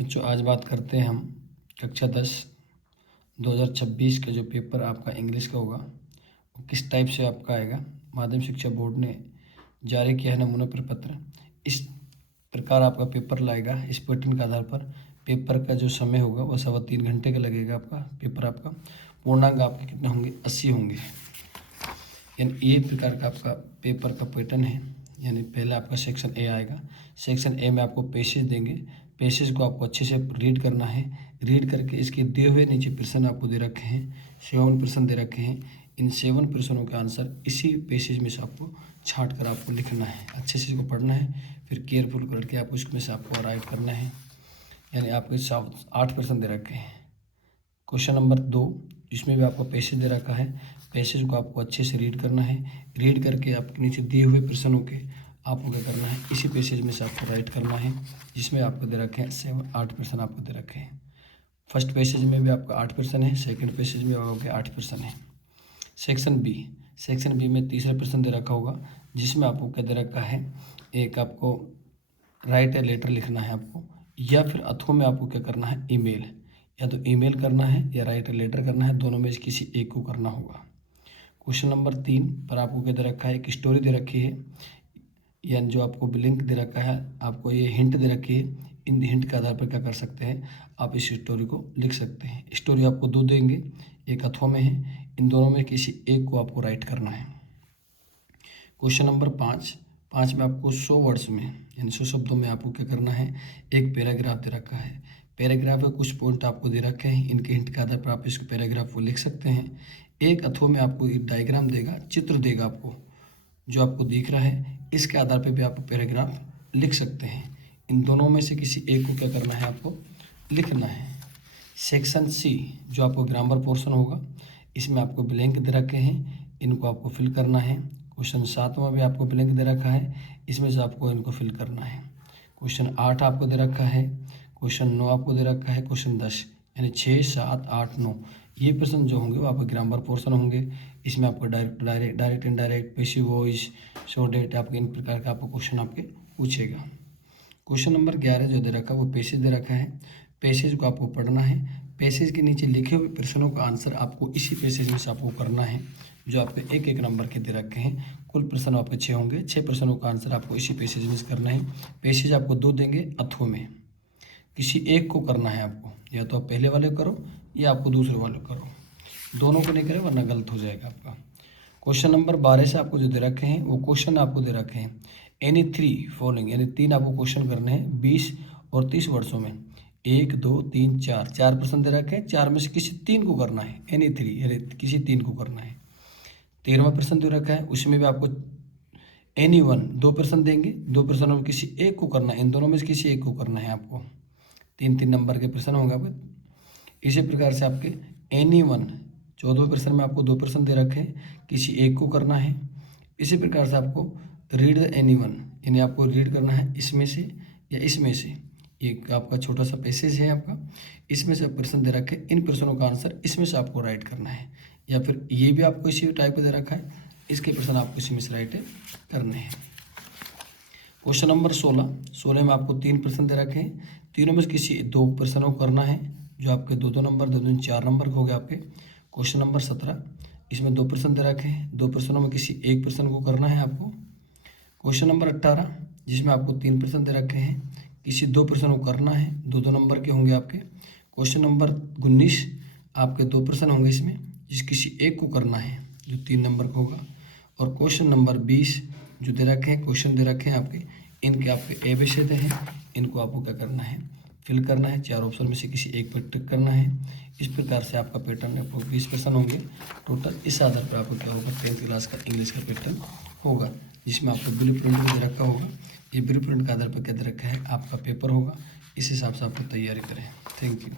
बच्चों आज बात करते हैं हम कक्षा 10 2026 का जो पेपर आपका इंग्लिश का होगा वो किस टाइप से आपका आएगा। माध्यमिक शिक्षा बोर्ड ने जारी किया है नमूना प्रपत्र। इस प्रकार आपका पेपर लाएगा। इस पैटर्न के आधार पर पेपर का जो समय होगा वो 3.25 घंटे का लगेगा। आपका पेपर आपका पूर्णांक आपके कितने होंगे, 80 होंगे। यानी ये प्रकार का आपका पेपर का पैटर्न है। यानी पहले आपका सेक्शन ए आएगा। सेक्शन ए में आपको पैसेज देंगे। पैसेज को आपको अच्छे से रीड करना है। रीड करके इसके दिए हुए नीचे प्रश्न आपको दे रखे हैं, 7 प्रश्न दे रखे हैं। इन 7 प्रश्नों का आंसर इसी पैसेज में से आपको छांट कर आपको लिखना है। अच्छे से इसको पढ़ना है, फिर केयरफुल करके आपको इसमें से आपको राइट करना है। यानी आपके 8 प्रश्न दे रखे हैं। क्वेश्चन नंबर 2, इसमें भी आपको पैसेज दे रखा है। पैसेज को आपको अच्छे से रीड करना है। रीड करके आपके नीचे दिए हुए प्रश्नों के आपको क्या करना है, इसी पैसेज में से आपको राइट करना है, जिसमें आपको दे रखे हैं 8 प्रश्न आपको दे रखे हैं। फर्स्ट पैसेज में भी आपका 8 प्रश्न है, सेकंड पैसेज में आपके 8 प्रश्न है। सेक्शन बी में तीसरा प्रश्न दे रखा होगा, जिसमें आपको क्या दे रखा है, एक आपको राइट ए लेटर लिखना है आपको, या फिर अथवा में आपको क्या करना है, ईमेल, या तो ईमेल करना है या राइट ए लेटर करना है। दोनों में से किसी एक को करना होगा। क्वेश्चन नंबर 3 पर आपको क्या दे रखा है, एक स्टोरी दे रखी है, यानी जो आपको लिंक दे रखा है, आपको ये हिंट दे रखी है। इन हिंट के आधार पर क्या कर सकते हैं, आप इस स्टोरी को लिख सकते हैं। स्टोरी आपको 2 देंगे, एक अथवा में है। इन दोनों में किसी एक को आपको राइट करना है। क्वेश्चन नंबर 5 में आपको 100 वर्ड्स में यानी 100 शब्दों में आपको क्या करना है, एक पैराग्राफ दे रखा है। पैराग्राफ में कुछ पॉइंट आपको दे रखे हैं। इनके हिंट के आधार पर आप इस पैराग्राफ को लिख सकते हैं। एक अथवा में आपको एक डायग्राम देगा, चित्र देगा आपको, जो आपको दिख रहा है। इसके आधार पर भी आप पैराग्राफ लिख सकते हैं। इन दोनों में से किसी एक को क्या करना है, आपको लिखना है। सेक्शन सी जो आपको ग्रामर पोर्शन होगा, इसमें आपको ब्लैंक दे रखे हैं, इनको आपको फिल करना है। क्वेश्चन 7 में भी आपको ब्लैंक दे रखा है, इसमें से आपको इनको फिल करना है। क्वेश्चन 8 आपको दे रखा है, क्वेश्चन 9 आपको दे रखा है, क्वेश्चन 10 यानी 6, 7, 8, 9 ये प्रश्न जो होंगे वो आपके ग्रामर पोर्शन होंगे। इसमें आपको direct indirect, passive voice, short date, आपके इन प्रकार का आपको क्वेश्चन आपके पूछेगा। क्वेश्चन नंबर 11 जो दे रखा है वो पैसेज दे रखा है। पैसेज को आपको पढ़ना है। पैसेज के नीचे लिखे हुए प्रश्नों का आंसर आपको इसी पैसेज में से आपको करना है, जो आपके एक एक नंबर के दे रखे हैं। कुल प्रश्न आपके 6 होंगे। 6 प्रश्नों का आंसर आपको इसी पैसेज में से करना है। पैसेज आपको 2 देंगे अथवा में, किसी एक को करना है आपको, या तो आप पहले वाले करो या आपको दूसरे वाले करो, दोनों को नहीं करें वरना गलत हो जाएगा आपका। क्वेश्चन नंबर 12 से आपको जो दे रखे हैं वो क्वेश्चन आपको दे रखे हैं, एनी 3 फॉलोइंग यानी 3 आपको क्वेश्चन करने हैं 20 और 30 वर्षों में। 1, 2, 3, 4 प्रश्न दे रखे हैं। 4 में से किसी 3 को करना है, एनी 3 यानी किसी 3 को करना है। 13वां प्रश्न दे रखा है, उसमें भी आपको एनी 1 2 प्रश्न देंगे। 2 प्रश्नों में किसी एक को करना है। इन दोनों में से किसी एक को करना है आपको। 3 नंबर के प्रश्न होंगे आपके। इसी प्रकार से आपके एनी 1 14वें प्रश्न में आपको 2 प्रश्न दे रखे हैं, किसी एक को करना है। इसी प्रकार से आपको रीड द एनी 1 यानी आपको रीड करना है इसमें से या इसमें से। एक आपका छोटा सा पैसेज है आपका, इसमें से प्रश्न दे रखे, इन प्रश्नों का आंसर इसमें से आपको राइट करना है। या फिर ये भी आपको इसी टाइप का दे रखा है, इसके प्रश्न आपको इसी में से राइट करने हैं। क्वेश्चन नंबर 16 में आपको 3 प्रश्न दे रखे हैं। तीनों में से किसी 2 प्रश्नों को करना है, जो आपके 2 नंबर 2 4 नंबर के हो गए आपके। क्वेश्चन नंबर 17 इसमें 2 प्रश्न दे रखे हैं। 2 प्रश्नों में किसी एक प्रश्न को करना है आपको। क्वेश्चन नंबर 18 जिसमें आपको 3 प्रश्न दे रखे हैं, किसी 2 प्रश्नों को करना है, 2 नंबर के होंगे आपके। क्वेश्चन नंबर 19 आपके 2 प्रश्न होंगे इसमें, जिस किसी एक को करना है, जो 3 नंबर का होगा। और क्वेश्चन नंबर 20 जो दे रखे हैं, क्वेश्चन दे रखे हैं आपके, इनके आपके एबीसीडी हैं, इनको आपको क्या करना है, फिल करना है। 4 ऑप्शन में से किसी एक पर टिक करना है। इस प्रकार से आपका पैटर्न आपको 20 प्रश्न होंगे टोटल। इस आधार पर आपको क्या होगा, 10th क्लास का इंग्लिश का पैटर्न होगा, जिसमें आपको ब्लू प्रिंट भी दे रखा होगा। ये ब्लू प्रिंट के आधार पर क्या दे रखा है, आपका पेपर होगा। इस हिसाब से आपको तैयारी करें। Thank you.